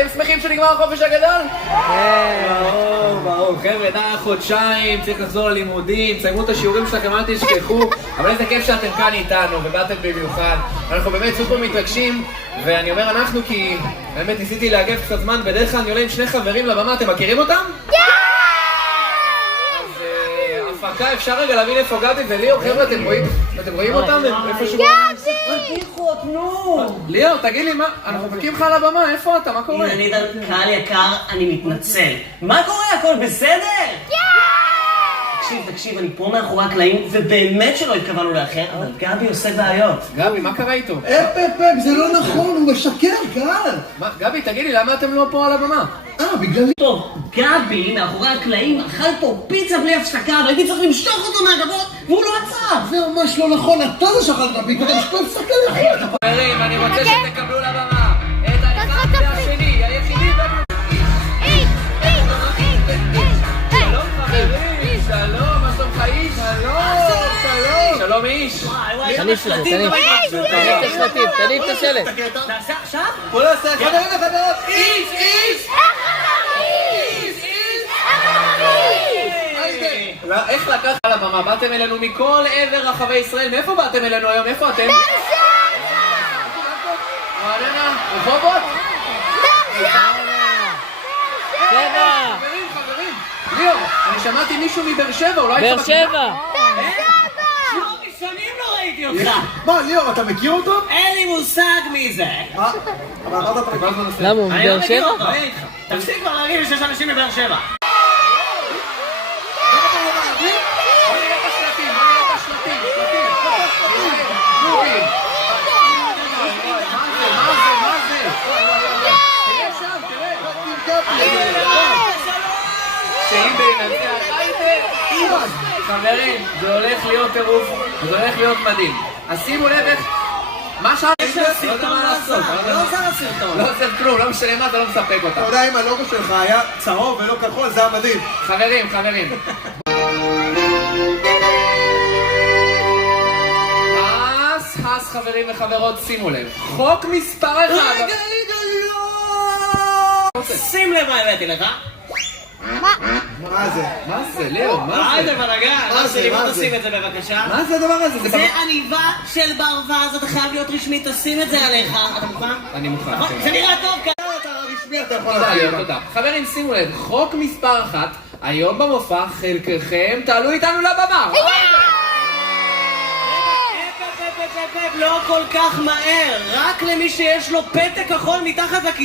אתם שמחים שנגמר החופש הגדול? ברור, חבר'ה, די חודשיים, צריך לחזור ללימודים, תסיימו את השיעורים שלכם, אל תשכחו, אבל איזה כיף שאתם כאן איתנו, ובאתם במיוחד. אנחנו באמת סופר מתרגשים, ואני אומר אנחנו כי באמת ניסיתי להגב קצת זמן, בדרך כלל אני עולה עם שני חברים לבמה, אתם מכירים אותם? הפקה, אפשר רגע להבין איפה גבי וליאור, חבר'ה, אתם רואים אותם? איפשהו? תיכו, תנו! ליאור, תגיד לי מה, אנחנו מחכים לך על הבמה, איפה אתה? מה קורה? אילנידה, קהל יקר, אני מתנצל. מה קורה? הכל בסדר? תקשיב, אני פה מאחורי הקלעים, ובאמת שלא התכוונו לאחר, אבל גבי עושה בעיות. גבי, מה קרה איתו? אפ, זה לא נכון, הוא משקר, קהל! מה, גבי, תגיד לי, למה אתם לא פה על הבמה? בגללי. טוב, גבי מאחורי הקלעים אכל פה פיצה בלי הפסקה, והייתי צריך למשטוח אותו מהגבות, והוא לא עצר! זה ממש לא נכון, אתה זה שחלת פיצה, אתה משקול הפסקה לך! חברים, אני רוצה שתקבלו לבמה את האחד והשני, היחידי שלום חברים, שלום, מה שלומך איש? שלום איש. תניף את השלט. תעשה עכשיו? בוא נעשה חברים וחברות, איש! איך לקחת על הבמה? באתם אלינו מכל עבר רחבי ישראל, מאיפה באתם אלינו היום? איפה אתם? רעננה, רחובות? חברים, ליאור, אני שמעתי מישהו מבאר שבע, אולי... באר שבע! שנים לא ראיתי אותך! מה, ליאור, אתה מכיר אותו? אין לי מושג מי זה! מה? אבל אמרת אתה מכיר אותו? למה, הוא מבאר שבע? תפסיק כבר להגיד שיש אנשים מבאר שבע! חברים, זה הולך להיות טירוף, זה הולך להיות מדהים. אז שימו לב איך... מה שאתה... יש סרטון לעשות, לא עושה הסרטון. לא עושה כלום, לא משנה מה, אתה לא מספק אותה. אתה יודע אם הלוגו שלך היה צהוב ולא כחול, זה היה מדהים. חברים. אז חברים וחברות, שימו לב. חוק מספר 1. רגע, לא! שים לב מה הבאתי לך. מה זה? מה זה, ליאור? מה איזה בלגן. מה זה? בוא תשים את זה בבקשה. מה זה הדבר הזה? זה עניבה של ברווז, אתה חייב להיות רשמי, תשים את זה עליך. אתה מוכן? אני מוכן. זה נראה טוב כאן. אתה רשמי, אתה יכול תודה, להגיד. ליאור, תודה. חברים, שימו לב. חוק מספר 1. היום במופע חלקכם תעלו איתנו לבמה. לא כל כך מהר, רק למי שיש לו פתק כחול מתחת לכיסא.